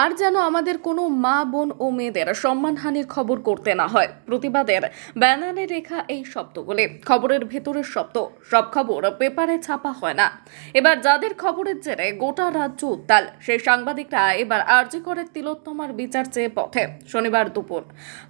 আর যেন আমাদের কোনো মা বোন ও মেয়েদের সম্মানহানির খবর করতে না হয়। প্রতিবাদের ব্যানারে রেখা এই শব্দগুলি, খবরের ভেতরের শব্দ। সব খবর পেপারে ছাপা হয় না। এবার যাদের খবরের জেরে গোটা রাজ্য উত্তাল, সেই সাংবাদিকরা এবার আরজি করে তিলোত্তমার বিচার চেয়ে পথে। শনিবার দুপুর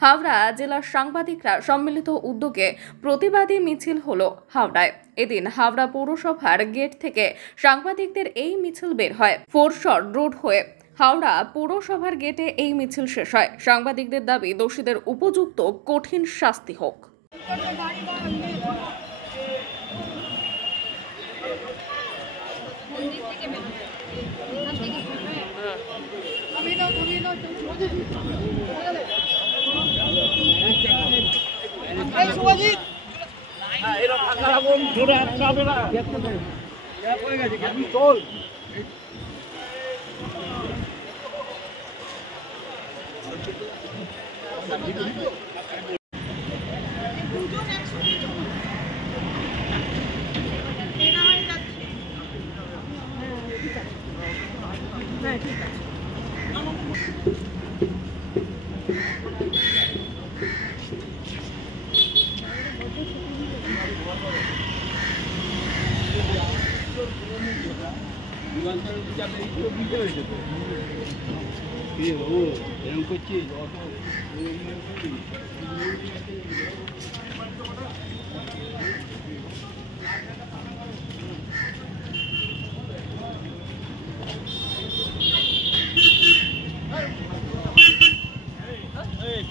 হাওড়া জেলার সাংবাদিকরা সম্মিলিত উদ্যোগে প্রতিবাদী মিছিল হলো হাওড়ায়। এদিন হাওড়া পৌরসভার গেট থেকে সাংবাদিকদের এই মিছিল বের হয়। ফোরশর রোড হয়ে হাওড়া পৌরসভার গেটে এই মিছিল শেষ হয়। সাংবাদিকদের দাবি, দোষীদের উপযুক্ত কঠিন শাস্তি হোক।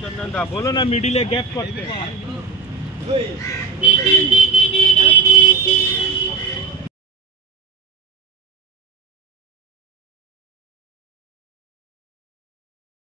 चंदनदा बोलो ना, मिडिल गैप करते